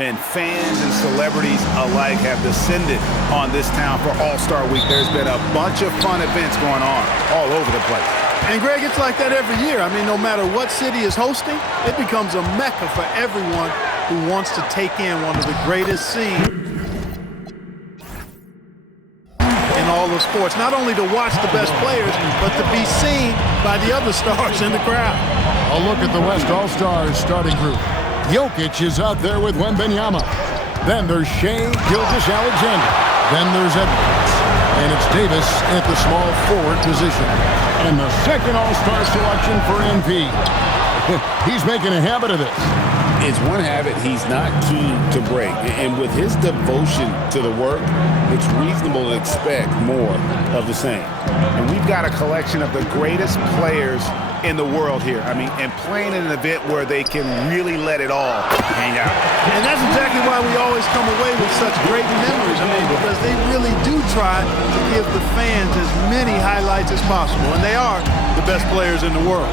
And fans and celebrities alike have descended on this town for All-Star Week. There's been a bunch of fun events going on all over the place. And, Greg, it's like that every year. I mean, no matter what city is hosting, it becomes a mecca for everyone who wants to take in one of the greatest scenes in all of sports. Not only to watch the best players, but to be seen by the other stars in the crowd. A look at the West All-Stars starting group. Jokic is out there with Wembanyama. Then there's Shea Gilgeous-Alexander. Then there's Edwards. And it's Davis at the small forward position. And the second All-Star selection for MP. He's making a habit of this. It's one habit he's not keen to break. And with his devotion to the work, it's reasonable to expect more of the same. And we've got a collection of the greatest players in the world here. I mean, and playing in an event where they can really let it all hang out. And that's exactly why we always come away with such great memories. I mean, because they really do try to give the fans as many highlights as possible. And they are the best players in the world.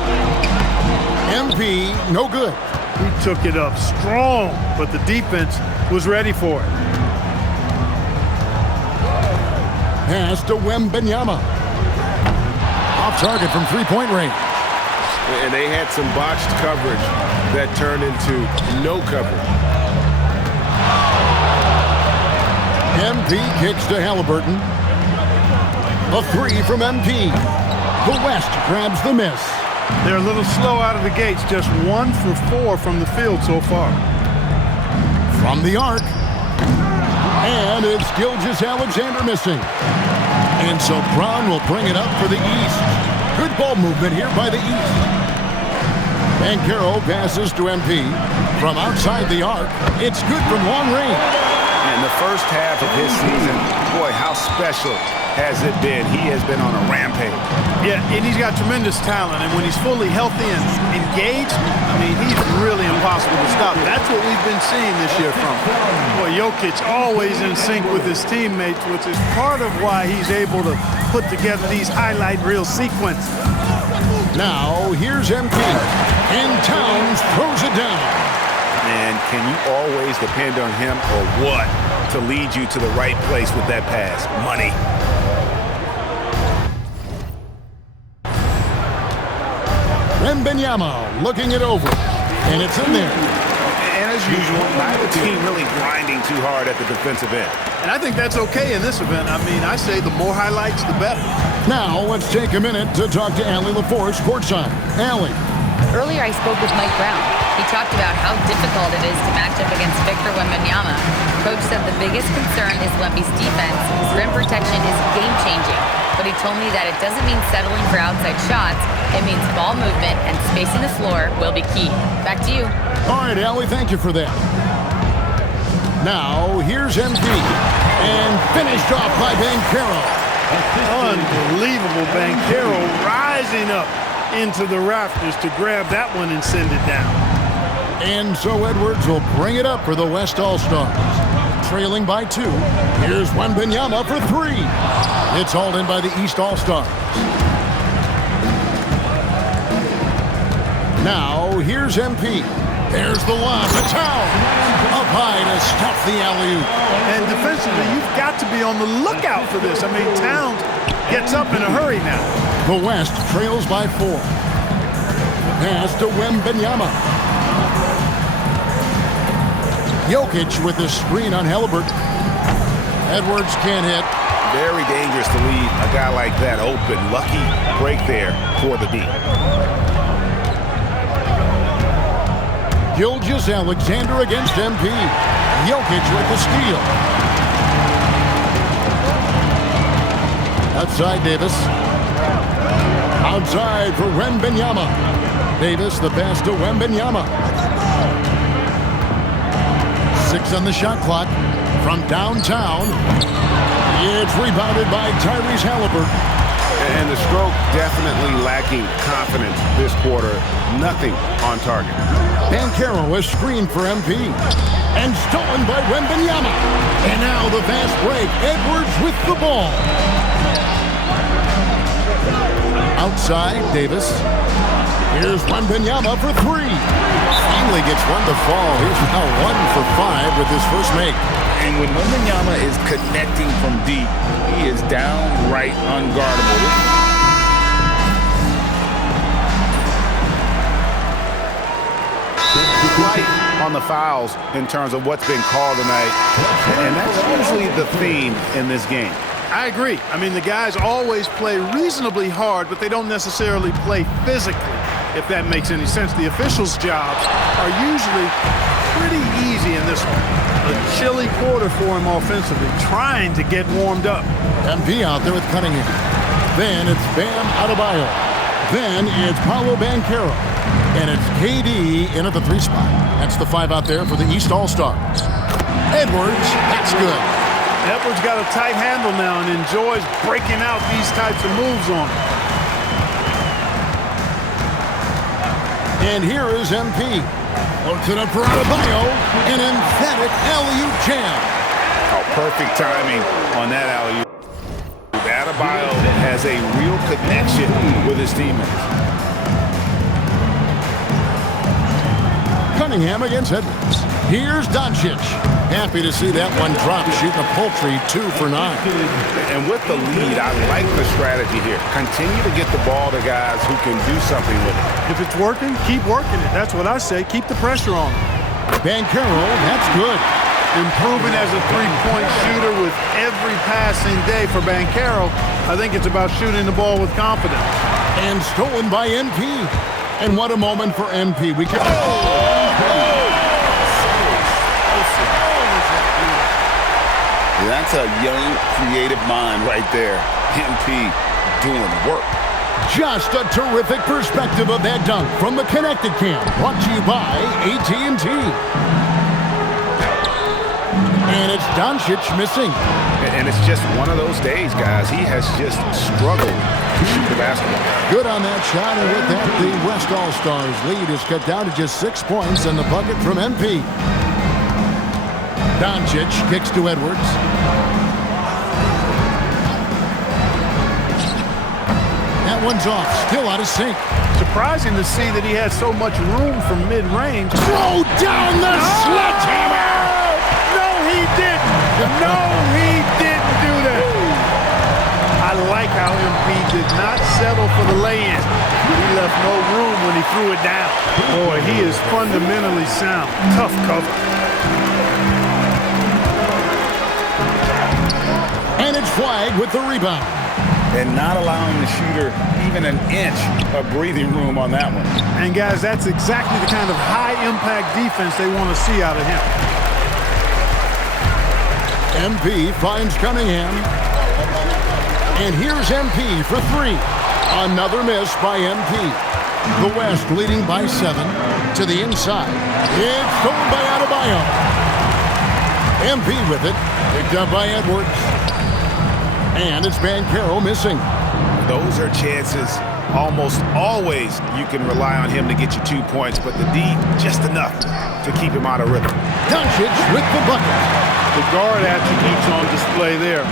MP, no good. He took it up strong, but the defense was ready for it. Pass to Wembanyama. Off target from three-point range. And they had some botched coverage that turned into no coverage. MP kicks to Halliburton. A three from MP. The West grabs the miss. They're a little slow out of the gates, just 1 for 4 from the field so far. From the arc. And it's Gilgeous-Alexander missing. And so Brown will bring it up for the East. Good ball movement here by the East. MyCareer passes to MP. From outside the arc, it's good from long range. In the first half of his season, boy, how special has it been? He has been on a rampage. Yeah, and he's got tremendous talent, and when he's fully healthy and engaged, I mean, he's really impossible to stop. That's what we've been seeing this year from him. Boy, Jokic always in sync with his teammates, which is part of why he's able to put together these highlight reel sequences. Now, here's MP, and Towns throws it down. And can you always depend on him or what to lead you to the right place with that pass? Money. Wembanyama looking it over, and it's in there. And as usual, neither team really grinding too hard at the defensive end. And I think that's okay in this event. I mean, I say the more highlights, the better. Now, let's take a minute to talk to Allie LaForce courtside. Allie. Earlier, I spoke with Mike Brown. He talked about how difficult it is to match up against Victor Wembanyama. Coach said the biggest concern is Wemby's defense. His rim protection is game-changing. But he told me that it doesn't mean settling for outside shots. It means ball movement and spacing the floor will be key. Back to you. All right, Allie, thank you for that. Now, here's MP. And finished off by MyCareer. Unbelievable. MyCareer rising up into the rafters to grab that one and send it down. And so Edwards will bring it up for the West All-Stars. Trailing by 2. Here's Wembanyama for 3. It's hauled in by the East All-Stars. Now, here's MP. There's the lob to Towns. Up high to stuff the alley-oop. And defensively, you've got to be on the lookout for this. I mean, Towns gets up in a hurry now. The West trails by 4. Pass to Wembanyama. Jokic with the screen on Halliburton. Edwards can't hit. Very dangerous to leave a guy like that open. Lucky break there for the D. Gilgeous-Alexander against MP. Jokic with the steal. Outside Davis. Outside for Wembanyama. Davis, the pass to Wembanyama. 6 on the shot clock from downtown. It's rebounded by Tyrese Halliburton. And the stroke definitely lacking confidence this quarter. Nothing on target. MyCareer was screened for MP. And stolen by Wembanyama. And now the fast break. Edwards with the ball. Outside, Davis. Here's Wembanyama for three. Finally gets one to fall. He's now 1 for 5 with his first make. And when Wembanyama is connecting from deep, he is downright unguardable. Light on the fouls in terms of what's been called tonight, and that's usually the theme in this game. I agree. I mean, the guys always play reasonably hard, but they don't necessarily play physically, if that makes any sense. The officials' jobs are usually pretty easy in this one. A chilly quarter for him offensively, trying to get warmed up. MP out there with Cunningham. Then it's Bam Adebayo. Then it's Paolo Banchero. And it's KD in at the 3 spot. That's the 5 out there for the East All-Stars. Edwards, that's good. Edwards got a tight handle now and enjoys breaking out these types of moves on him. And here is MP. Looks it up for Adebayo. An emphatic alley-oop jam. Oh, perfect timing on that alley-oop. Adebayo has a real connection with his teammates. Cunningham against Edwards. Here's Doncic. Happy to see that one drop, shooting a paltry 2 for 9. And with the lead, I like the strategy here. Continue to get the ball to guys who can do something with it. If it's working, keep working it. That's what I say. Keep the pressure on him. Banchero, that's good. Improving as a three-point shooter with every passing day for Banchero. I think it's about shooting the ball with confidence. And stolen by MP. And what a moment for MP. We can... That's a young, creative mind right there. MP doing work. Just a terrific perspective of that dunk from the Connected Cam. Brought to you by AT&T. And it's Doncic missing. And it's just one of those days, guys. He has just struggled to shoot the basketball. Good on that shot, and with that, the West All-Stars lead is cut down to just 6 points, and the bucket from MP. Doncic kicks to Edwards. That one's off, still out of sync. Surprising to see that he had so much room from mid-range. Throw down the sledgehammer! No, he didn't. No, he didn't do that. I like how MP did not settle for the lay-in. He left no room when he threw it down. Boy, he is fundamentally sound. Tough cover. And it's flagged with the rebound. And not allowing the shooter even an inch of breathing room on that one. And guys, that's exactly the kind of high-impact defense they want to see out of him. MP finds Cunningham. And here's MP for 3. Another miss by MP. The West leading by 7 to the inside. It's stolen by Adebayo. MP with it. Picked up by Edwards. And it's Banchero missing. Those are chances. Almost always you can rely on him to get you 2 points, but the D, just enough to keep him out of rhythm. Doncic with the bucket. The guard attributes on display there.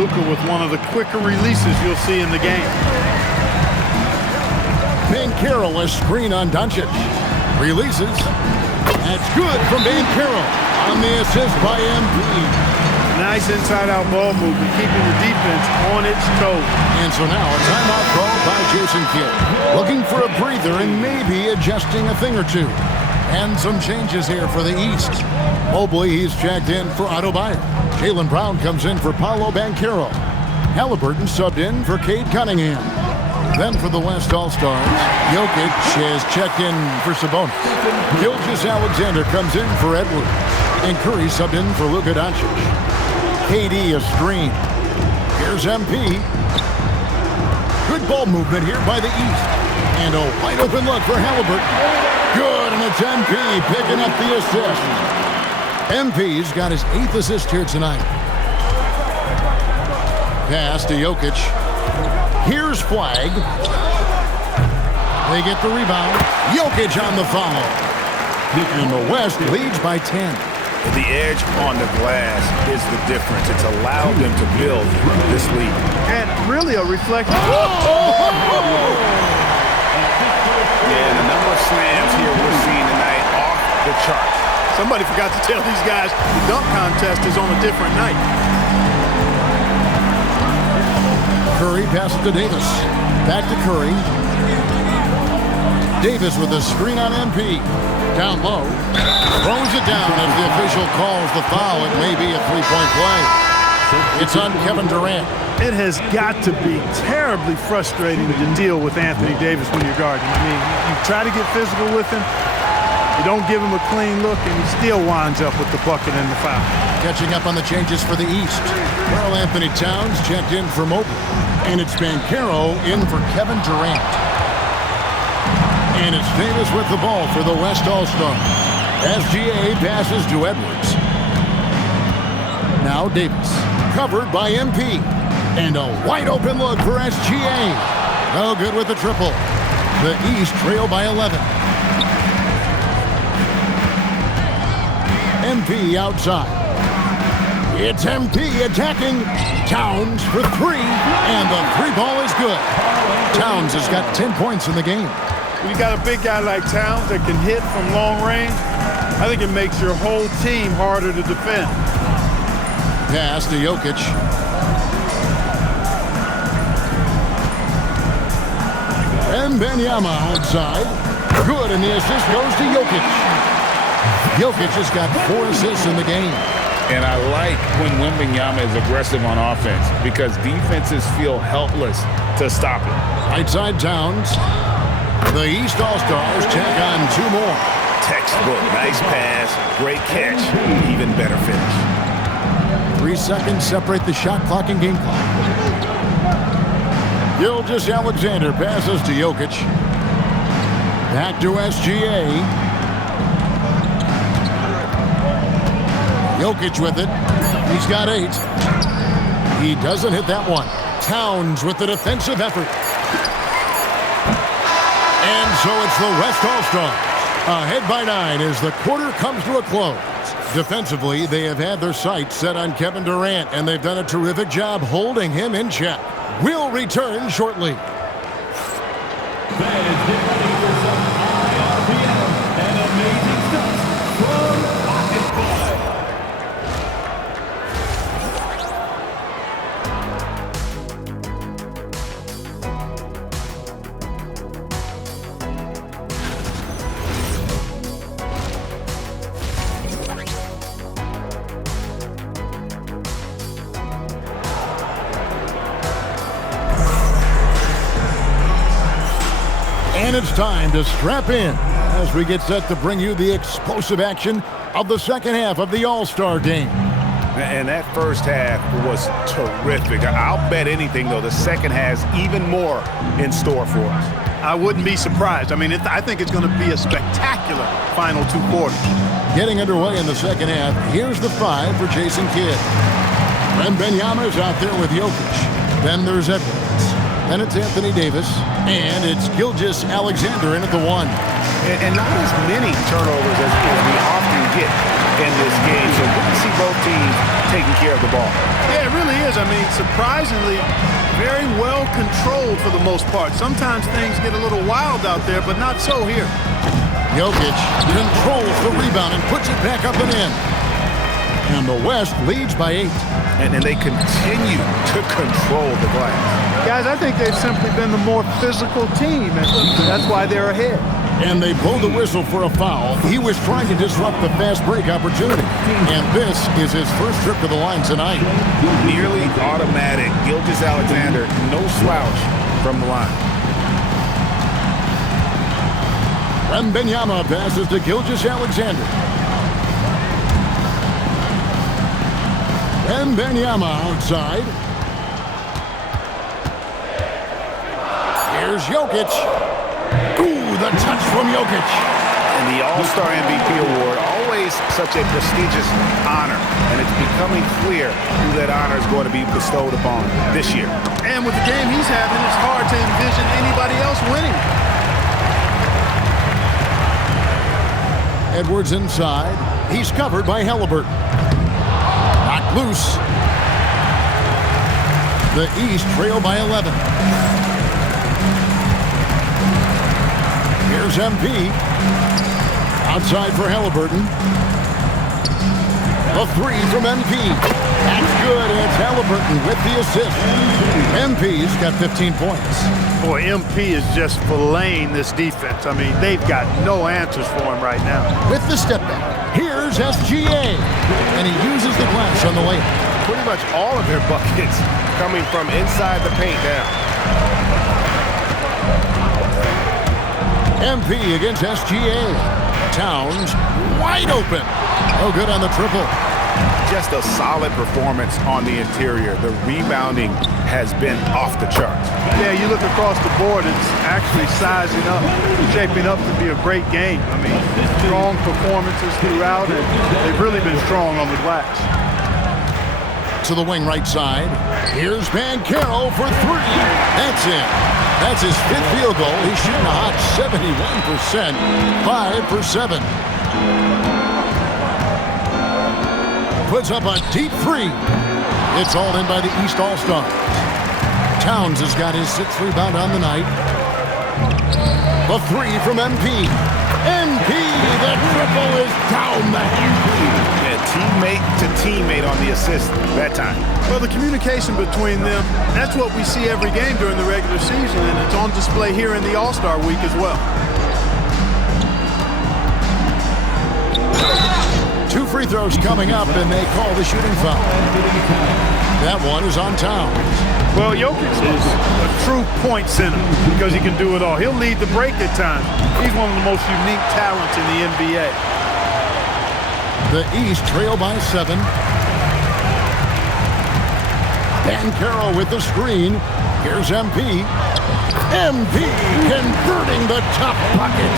Luka with one of the quicker releases you'll see in the game. Banchero a screen on Doncic. Releases. That's good from Banchero on the assist by MP. Nice inside-out ball movement, keeping the defense on its toes. And so now a timeout called by Jason Kidd. Looking for a breather and maybe adjusting a thing or two. And some changes here for the East. Mobley, he's checked in for Adebayo. Jaylen Brown comes in for Paolo Banchero. Halliburton subbed in for Cade Cunningham. Then for the West All-Stars, Jokic has checked in for Sabonis. Gilgeous-Alexander comes in for Edwards. And Curry subbed in for Luka Doncic. KD a screen. Here's MP. Good ball movement here by the East. And a wide open look for Halliburton. Good, and it's MP picking up the assist. MP's got his 8th assist here tonight. Pass to Jokic. Here's flag. They get the rebound. Jokic on the follow. And the West leads by 10. The edge on the glass is the difference. It's allowed them to build this lead. And really a reflection. Yeah, and the number of slams here we're seeing tonight off the charts. Somebody forgot to tell these guys the dunk contest is on a different night. Curry passes to Davis. Back to Curry. Davis with a screen on MP. Down low. Throws it down as the official calls the foul. It may be a three-point play. It's on Kevin Durant. It has got to be terribly frustrating to deal with Anthony Davis when you're guarding. I mean, you try to get physical with him. You don't give him a clean look, and he still winds up with the bucket and the foul. Catching up on the changes for the East. Karl Anthony Towns checked in for Mobley. And it's Banchero in for Kevin Durant. And it's Davis with the ball for the West All-Stars. SGA passes to Edwards. Now Davis, covered by MP. And a wide-open look for SGA. No good with the triple. The East trail by 11. MP outside. It's MP attacking. Towns for three, and the three ball is good. Towns has got 10 points in the game. When you got a big guy like Towns that can hit from long range, I think it makes your whole team harder to defend. Pass to Jokic. And Wembanyama outside. Good, and the assist goes to Jokic. Jokic has got 4 assists in the game. And I like when Wembanyama is aggressive on offense because defenses feel helpless to stop it. Right side Towns. The East All-Stars check on 2 more. Textbook, nice pass, great catch, even better finish. 3 seconds separate the shot clock and game clock. Gilgeous-Alexander passes to Jokic. Back to SGA. Jokic with it. He's got 8. He doesn't hit that one. Towns with the defensive effort. And so it's the West All-Stars. Ahead by 9 as the quarter comes to a close. Defensively, they have had their sights set on Kevin Durant, and they've done a terrific job holding him in check. We'll return shortly. And it's time to strap in as we get set to bring you the explosive action of the second half of the All-Star game. And that first half was terrific. I'll bet anything, though, the second has even more in store for us. I wouldn't be surprised. I mean, I think it's going to be a spectacular final 2 quarters. Getting underway in the second half, here's the 5 for Jason Kidd. Wembanyama's out there with Jokic. Then there's Edwards. Then it's Anthony Davis. And it's Gilgeous-Alexander in at the 1. And not as many turnovers as we often get in this game. So good to see both teams taking care of the ball. Yeah, it really is. I mean, surprisingly, very well controlled for the most part. Sometimes things get a little wild out there, but not so here. Jokic controls the rebound and puts it back up and in. And the West leads by 8. And they continue to control the glass. Guys, I think they've simply been the more physical team, and that's why they're ahead. And they blow the whistle for a foul. He was trying to disrupt the fast break opportunity. And this is his first trip to the line tonight. Nearly automatic. Gilgeous-Alexander, no slouch from the line. Wembanyama passes to Gilgeous-Alexander. Wembanyama outside. Here's Jokic. Ooh, the touch from Jokic. And the All-Star MVP award, always such a prestigious honor. And it's becoming clear who that honor is going to be bestowed upon this year. And with the game he's having, it's hard to envision anybody else winning. Edwards inside. He's covered by Halliburton. Knocked loose. The East trail by 11. Here's MP. Outside for Halliburton. A three from MP. That's good, and it's Halliburton with the assist. MP's got 15 points. Boy, MP is just filleting this defense. I mean, they've got no answers for him right now. With the step back, here's SGA. And he uses the glass on the layup. Pretty much all of their buckets coming from inside the paint now. MP against SGA. Towns wide open. Oh, good on the triple. Just a solid performance on the interior. The rebounding has been off the charts. Yeah, you look across the board, it's actually sizing up, shaping up to be a great game. I mean, strong performances throughout, and they've really been strong on the glass. To the wing right side. Here's MyCareer for three. That's it. That's his fifth field goal. He's shooting a hot 71%. 5 for 7. Puts up a deep three. It's all in by the East All-Stars. Towns has got his 6th rebound on the night. A three from MP. MP, the triple is down the handle. Yeah, teammate to teammate on the assist that time. Well, the communication between them, that's what we see every game during the regular season, and it's on display here in the All-Star week as well. 2 free throws coming up, and they call the shooting foul. That one is on Towns. Well, Jokic is a true point center because he can do it all. He'll lead the break at times. He's one of the most unique talents in the NBA. The East trail by 7. MyCareer with the screen. Here's MP. MP converting the top bucket.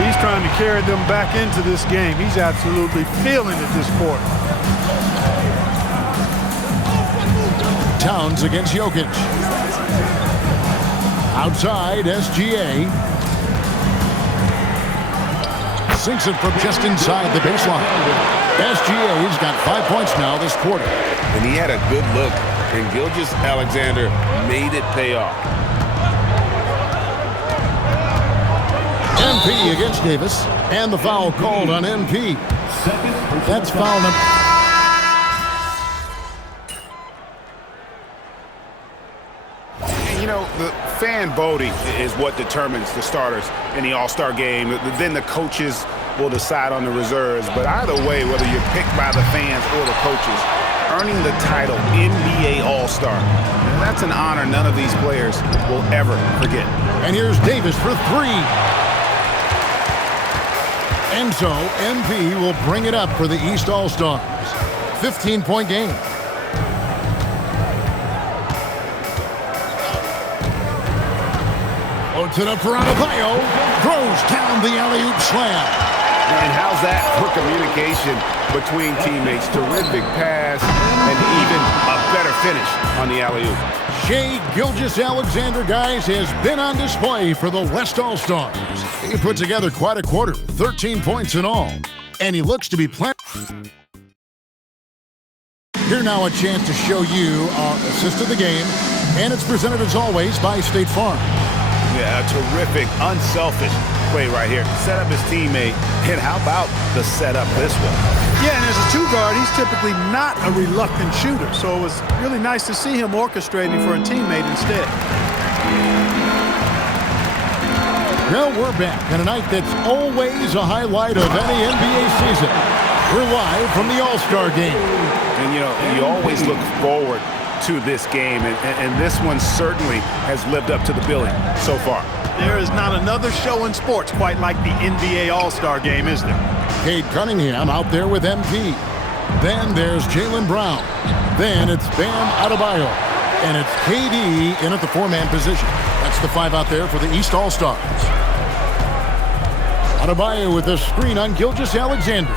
He's trying to carry them back into this game. He's absolutely feeling it this quarter. Towns against Jokic. Outside, SGA. Sinks it from just inside the baseline. SGA's got 5 points now this quarter. And he had a good look, and Gilgeous-Alexander made it pay off. MP against Davis, and the foul called on MP. That's foul number. You know, the fan voting is what determines the starters in the All-Star game. Then the coaches will decide on the reserves. But either way, whether you're picked by the fans or the coaches, earning the title NBA All-Star, that's an honor none of these players will ever forget. And here's Davis for three. And so MP will bring it up for the East All-Stars. 15-point game. Puts it up for Adebayo. Throws down the alley-oop slam. And how's that for communication between teammates? Terrific pass and even a better finish on the alley-oop. Shai Gilgeous-Alexander, guys, has been on display for the West All-Stars. He put together quite a quarter, 13 points in all. And he looks to be playing. Here now a chance to show you our assist of the game. And it's presented as always by State Farm. Yeah, a terrific, unselfish play right here. Set up his teammate, and how about the setup this one? Yeah, and as a two guard, he's typically not a reluctant shooter, so it was really nice to see him orchestrating for a teammate instead. Well, we're back on a night that's always a highlight of any NBA season. We're live from the All-Star game. And, you know, you always look forward to this game, and this one certainly has lived up to the billing so far. There is not another show in sports quite like the NBA All-Star game, is there? Cade Cunningham out there with MP. Then there's Jaylen Brown. Then it's Bam Adebayo. And it's KD in at the four-man position. That's the five out there for the East All-Stars. Adebayo with the screen on Gilgeous-Alexander.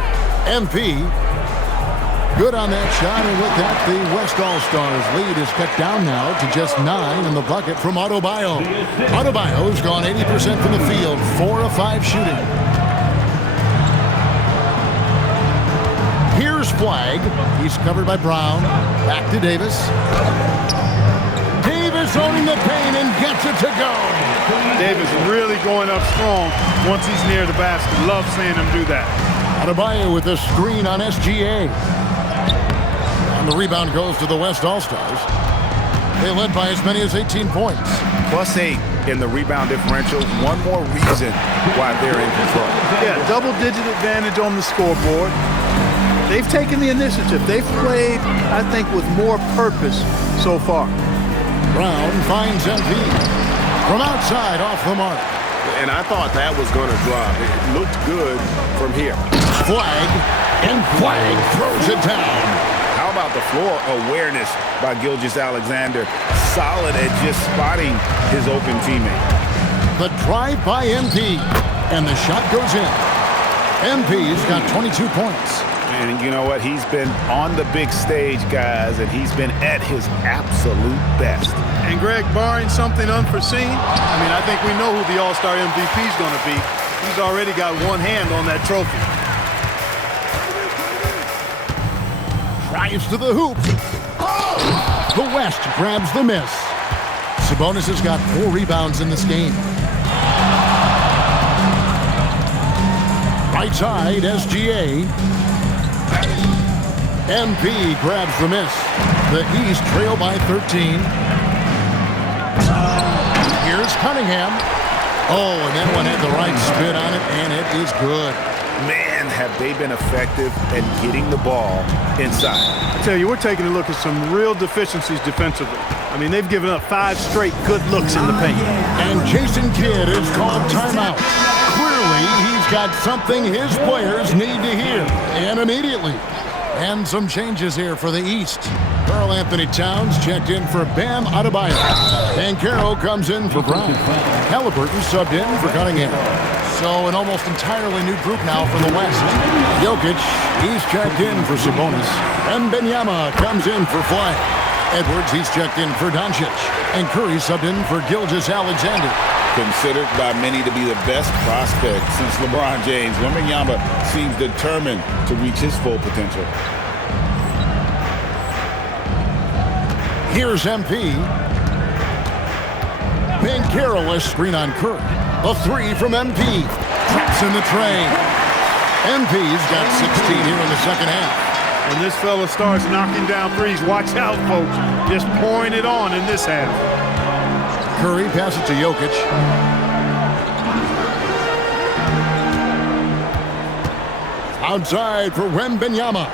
MP good on that shot, and with that, the West All-Stars lead is cut down now to just 9 in the bucket from Adebayo. Adebayo's gone 80% from the field, 4 of 5 shooting. Here's Flagg. He's covered by Brown. Back to Davis. Davis owning the paint and gets it to go. Davis really going up strong once he's near the basket. Love seeing him do that. Adebayo with the screen on SGA. And the rebound goes to the West All-Stars. They led by as many as 18 points. +8 in the rebound differential. One more reason why they're in control. Yeah, double-digit advantage on the scoreboard. They've taken the initiative. They've played, I think, with more purpose so far. Brown finds MP. From outside, off the mark. And I thought that was going to drop. It looked good from here. Flag, and Flag throws it down. How about the floor awareness by Gilgeous-Alexander? Solid at just spotting his open teammate. The drive by MP, and the shot goes in. MP's got 22 points. And you know what? He's been on the big stage, guys, and he's been at his absolute best. And Greg, barring something unforeseen, I think we know who the All-Star MVP is going to be. He's already got one hand on that trophy. Drives to the hoop. The West grabs the miss. Sabonis has got 4 rebounds in this game. Right side, SGA. MP grabs the miss. The East trail by 13. Here's Cunningham. Oh, and that one had the right spin on it, and it is good. Man, have they been effective at getting the ball inside. I tell you, we're taking a look at some real deficiencies defensively. They've given up 5 straight good looks in the paint. And Jason Kidd is called timeout. Clearly, he's got something his players need to hear, and immediately. And some changes here for the East. Karl Anthony Towns checked in for Bam Adebayo. Banchero comes in for Brown. Halliburton subbed in for Cunningham. So an almost entirely new group now for the West. Jokic, he's checked in for Sabonis. And Wembanyama comes in for Flag. Edwards, he's checked in for Doncic. And Curry subbed in for Gilgeous-Alexander. Considered by many to be the best prospect since LeBron James, Wembanyama seems determined to reach his full potential. Here's MP. Banchero, a screen on Curry. A 3 from MP. Traps in the tray. MP's got 16 here in the second half. When this fella starts knocking down threes, watch out, folks. Just pouring it on in this half. Curry passes to Jokic. Outside for Wembanyama.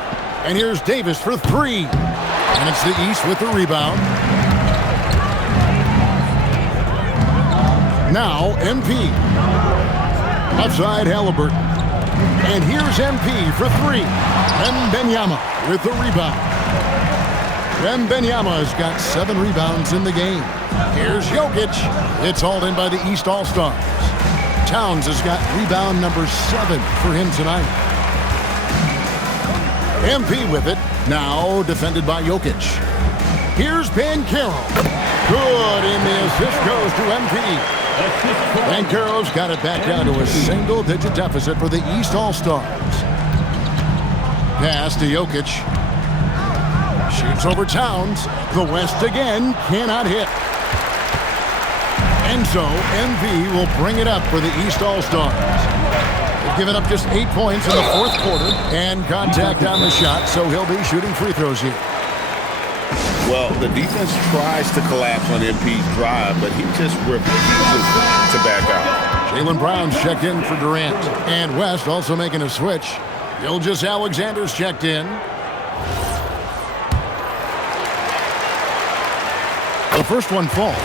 And here's Davis for 3. And it's the East with the rebound. Now MP. Outside Halliburton. And here's MP for 3. Wembanyama with the rebound. Wembanyama's got 7 rebounds in the game. Here's Jokic. It's hauled in by the East All-Stars. Towns has got rebound number 7 for him tonight. MP with it. Now defended by Jokic. Here's Banchero. Good, and the assist goes to MP. Banchero's got it back down to a single-digit deficit for the East All-Stars. Pass to Jokic. Shoots over Towns. The West again cannot hit. And so MV will bring it up for the East All-Stars. They've given up just 8 points in the fourth quarter and contact on the shot, so he'll be shooting free throws here. Well, the defense tries to collapse on MP's drive, but he just refuses to back out. Jaylen Brown's checked in for Durant. And West also making a switch. Gilgeous-Alexander's checked in. The first one falls.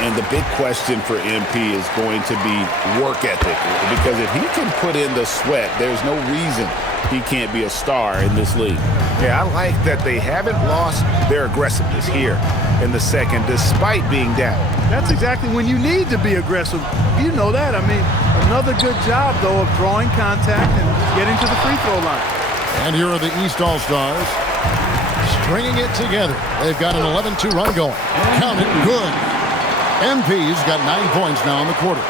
And the big question for MP is going to be work ethic. Because if he can put in the sweat, there's no reason he can't be a star in this league. Yeah, I like that they haven't lost their aggressiveness here in the second, despite being down. That's exactly when you need to be aggressive. You know that. I mean, another good job, though, of drawing contact and getting to the free throw line. And here are the East All-Stars stringing it together. They've got an 11-2 run going. Count it, good. MP's got 9 points now in the quarter.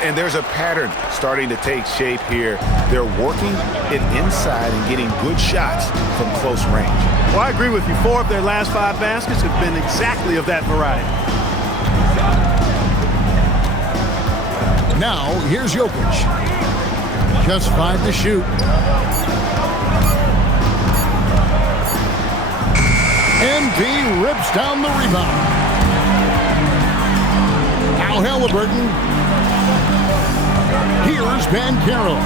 And there's a pattern starting to take shape here. They're working it inside and getting good shots from close range. Well, I agree with you. 4 of their last 5 baskets have been exactly of that variety. Now, here's Jokic. Just 5 to shoot. MP rips down the rebound. Now Halliburton. Here's MyCareer.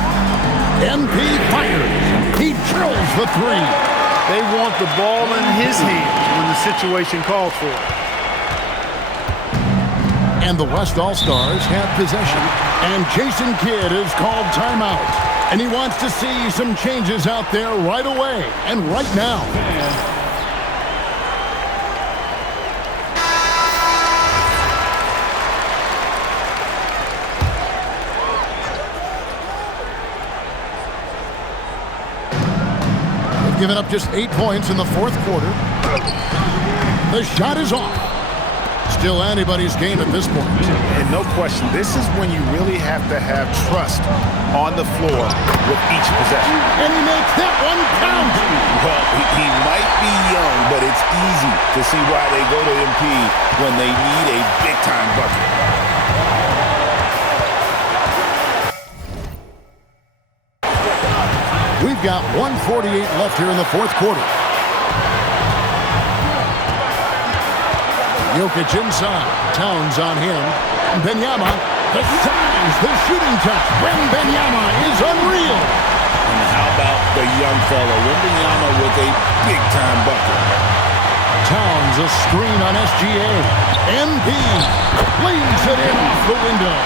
MP fires. He drills the three. They want the ball in his hands when the situation calls for it. And the West All-Stars have possession. And Jason Kidd is called timeout. And he wants to see some changes out there right away and right now. They've given up just 8 points in the fourth quarter. The shot is off. Still anybody's game at this point. And no question, this is when you really have to have trust on the floor with each possession. And he makes that one count. Well, he might be young, but it's easy to see why they go to MP when they need a big-time bucket. We've got 1:48 left here in the fourth quarter. Jokic inside. Towns on him. Benyama, the size, the shooting touch. Benyama is unreal. And how about the young fella, Benyama, with a big-time bucket? Towns a screen on SGA. MP lays it in off the window.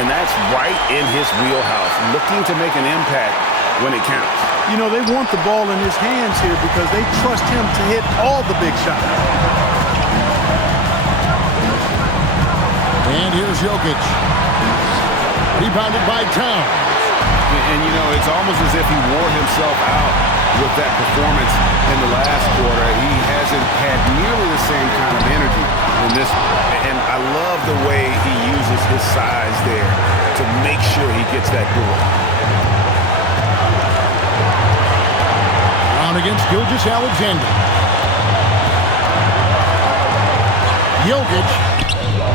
And that's right in his wheelhouse, looking to make an impact when it counts. You know, they want the ball in his hands here because they trust him to hit all the big shots. And here's Jokic. Rebounded by Towns. And, you know, it's almost as if he wore himself out with that performance in the last quarter. He hasn't had nearly the same kind of energy in this. And I love the way he uses his size there to make sure he gets that board. On against Gilgeous-Alexander. Jokic.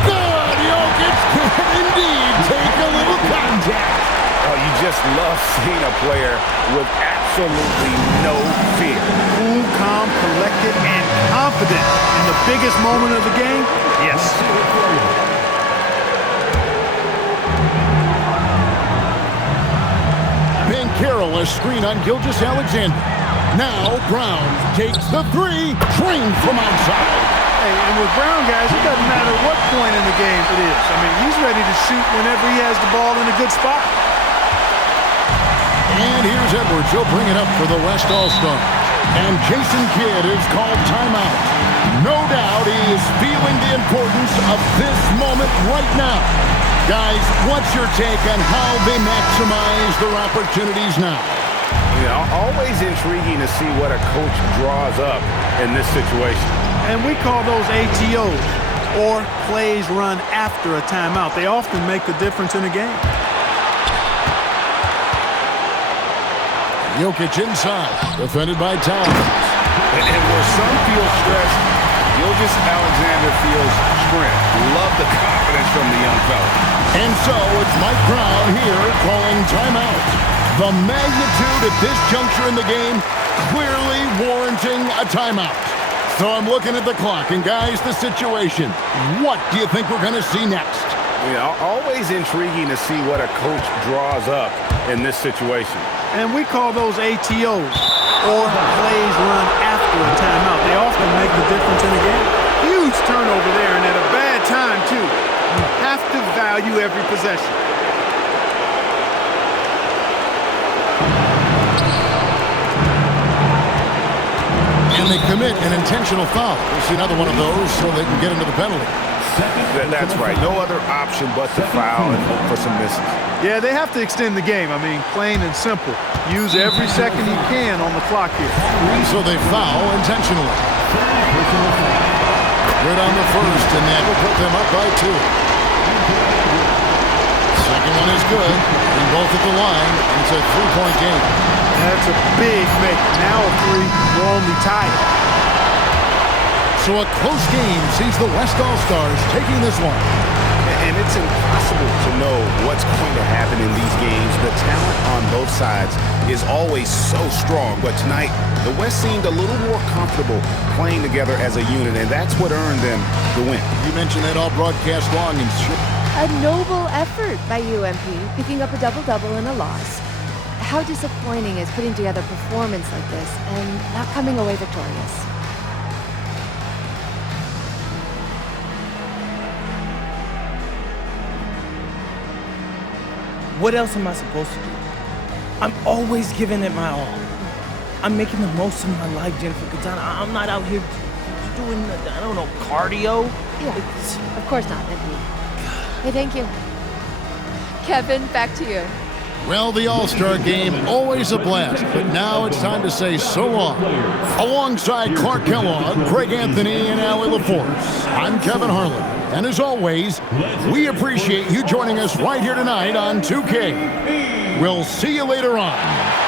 Good! Jokic can indeed take a little contact. Oh, you just love seeing a player with absolutely no fear. Cool, calm, collected, and confident in the biggest moment of the game. Yes. MyCareer a screen on Gilgeous-Alexander. Now Brown takes the three, trained from outside. Hey, and with Brown, guys, it doesn't matter what point in the game it is. I mean, he's ready to shoot whenever he has the ball in a good spot. And here's Edwards. He'll bring it up for the West All-Stars. And Jason Kidd is called timeout. No doubt he is feeling the importance of this moment right now. Guys, what's your take on how they maximize their opportunities now? You know, always intriguing to see what a coach draws up in this situation. And we call those ATOs, or plays run after a timeout. They often make the difference in a game. Jokic inside, defended by Towns. And where some feel stressed, Gilgeous-Alexander feels strength. Love the confidence from the young fella. And so it's Mike Brown here calling timeout. The magnitude at this juncture in the game clearly warranting a timeout. So I'm looking at the clock, and guys, the situation. What do you think we're going to see next? You know, always intriguing to see what a coach draws up in this situation. And we call those ATOs, or plays run after a timeout. They often make the difference in a game. Huge turnover there, and at a bad time, too. You have to value every possession. And they commit an intentional foul. We'll see another one of those so they can get into the penalty. That's right. No other option but to foul and hope for some misses. Yeah, they have to extend the game. I mean, plain and simple. Use every second you can on the clock here. So they foul intentionally. Good on the first, and that will put them up by 2. Second one is good, and both at the line. It's a 3-point game. That's a big make. Now a 3, we're only tied. So a close game sees the West All-Stars taking this one. And it's impossible to know what's going to happen in these games. The talent on both sides is always so strong, but tonight the West seemed a little more comfortable playing together as a unit, and that's what earned them the win. You mentioned that all broadcast long, and A noble effort by UMP, picking up a double-double in a loss. How disappointing is putting together a performance like this and not coming away victorious. What else am I supposed to do? I'm always giving it my all. I'm making the most of my life, Jennifer, because I'm not out here doing, I don't know, cardio. Yeah, of course not, MP. Hey, thank you. Kevin, back to you. well, the All-Star game, always a blast. But now it's time to say so long. Alongside Clark Kellogg, Greg Anthony, and Allie LaForce, I'm Kevin Harlan. And as always, we appreciate you joining us right here tonight on 2K. We'll see you later on.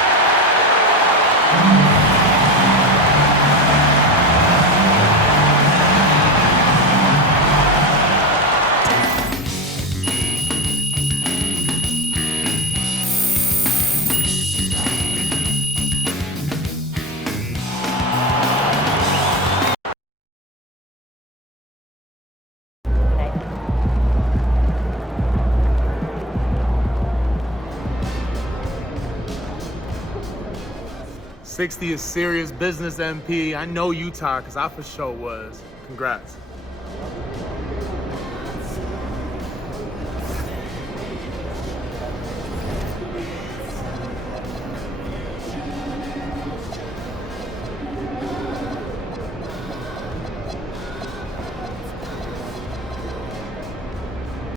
'60 is serious business, MP. I know you tired, because I for sure was. Congrats.